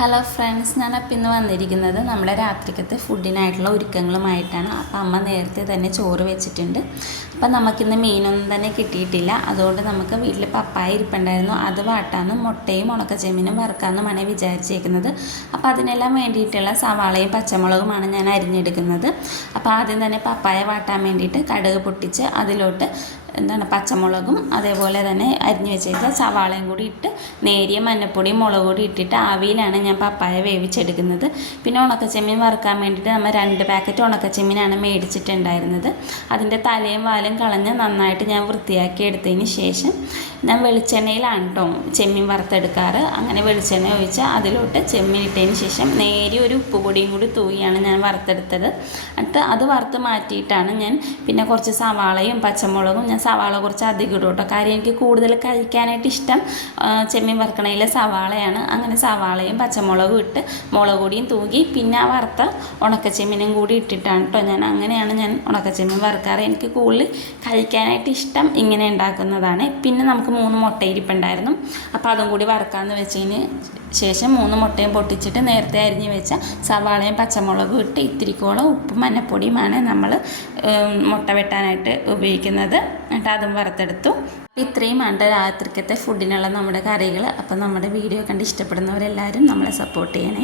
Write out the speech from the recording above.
Hello friends, ഞാനപ്പോൾ ഇന്ന് വന്നിരിക്കുന്നത് നമ്മുടെ രാത്രിക്കത്തെ ഫുഡിനായിട്ടുള്ള ഒരുക്കങ്ങളുമായിട്ടാണ്. അപ്പോൾ അമ്മ നേരത്തെ തന്നെ ചോറ് വെച്ചിട്ടുണ്ട്. അപ്പം നമുക്കിന്ന് മീനൊന്നും തന്നെ കിട്ടിയിട്ടില്ല. അതുകൊണ്ട് നമുക്ക് വീട്ടിൽ പപ്പായ ഇരിപ്പുണ്ടായിരുന്നു, അത് വാട്ടാന്ന് മുട്ടയും ഉണക്കച്ചെമ്മീനും വറുക്കാമെന്നുമാണ് വിചാരിച്ചേക്കുന്നത്. അപ്പോൾ അതിനെല്ലാം വേണ്ടിയിട്ടുള്ള സവാളയും പച്ചമുളകുമാണ് ഞാൻ അരിഞ്ഞെടുക്കുന്നത്. അപ്പോൾ ആദ്യം തന്നെ പപ്പായ വാട്ടാൻ വേണ്ടിയിട്ട് കടുക് പൊട്ടിച്ച് അതിലോട്ട് പച്ചമുളകും അതേപോലെ തന്നെ അരിഞ്ഞു വെച്ചേച്ച സവാളയും കൂടി ഇട്ട് നേരിയ മഞ്ഞപ്പൊടിയും മുളക് പൊടി ഇട്ടിട്ട് ആവിയിലാണ് ഞാൻ പപ്പായ വേവിച്ചെടുക്കുന്നത്. പിന്നെ ഉണക്കച്ചെമ്മീൻ വറുക്കാൻ വേണ്ടിയിട്ട് നമ്മൾ 2 പാക്കറ്റ് ഉണക്കച്ചെമ്മീനാണ് മേടിച്ചിട്ടുണ്ടായിരുന്നത്. അതിൻ്റെ തലയും വാലും കളഞ്ഞ് നന്നായിട്ട് ഞാൻ വൃത്തിയാക്കി എടുത്തതിന് ശേഷം ഞാൻ വെളിച്ചെണ്ണയിലാണ് കേട്ടോ ചെമ്മീൻ വറുത്തെടുക്കാറ്. അങ്ങനെ വെളിച്ചെണ്ണ ഒഴിച്ച് അതിലോട്ട് ചെമ്മീൻ ഇട്ടതിന് ശേഷം നേരിയ ഒരു ഉപ്പ് പൊടിയും കൂടി തൂകിയാണ് ഞാൻ വറുത്തെടുത്തത്. എന്നിട്ട് അത് വറുത്ത് മാറ്റിയിട്ടാണ് ഞാൻ പിന്നെ കുറച്ച് സവാളയും പച്ചമുളകും, ഞാൻ സവാള കുറച്ച് അധികം ഇടും കേട്ടോ, കാര്യം എനിക്ക് കൂടുതൽ കഴിക്കാനായിട്ട് ഇഷ്ടം ചെമ്മീൻ വറുക്കണയിൽ സവാളയാണ്. അങ്ങനെ സവാളയും പച്ചമുളകും ഇട്ട് മുളക് പൊടിയും തൂകി പിന്നെ ആ വറുത്ത ഉണക്കച്ചെമ്മീനും കൂടി ഇട്ടിട്ടാണ് കേട്ടോ അങ്ങനെയാണ് ഞാൻ ഉണക്കച്ചെമ്മീൻ വറുക്കാറ്. എനിക്ക് കൂടുതൽ കഴിക്കാനായിട്ട് ഇഷ്ടം ഇങ്ങനെ ഉണ്ടാക്കുന്നതാണ്. പിന്നെ നമുക്ക് 3 മുട്ട ഇരിപ്പുണ്ടായിരുന്നു. അപ്പോൾ അതും കൂടി വറുക്കാമെന്ന് വെച്ചതിന് ശേഷം 3 മുട്ടയും പൊട്ടിച്ചിട്ട് നേരത്തെ അരിഞ്ഞ് വെച്ച സവാളയും പച്ചമുളകും ഇട്ട് ഇത്തിരിക്കോളം ഉപ്പും മഞ്ഞപ്പൊടിയുമാണ് നമ്മൾ മുട്ട വെട്ടാനായിട്ട് ഉപയോഗിക്കുന്നത്. എന്നിട്ട് അതും വറുത്തെടുത്തു. ഇത്രയുമാണ് രാത്രിക്കത്തെ ഫുഡിനുള്ള നമ്മുടെ കറികൾ. അപ്പോൾ നമ്മുടെ വീഡിയോ കണ്ട് ഇഷ്ടപ്പെടുന്നവരെല്ലാവരും നമ്മളെ സപ്പോർട്ട് ചെയ്യണേ.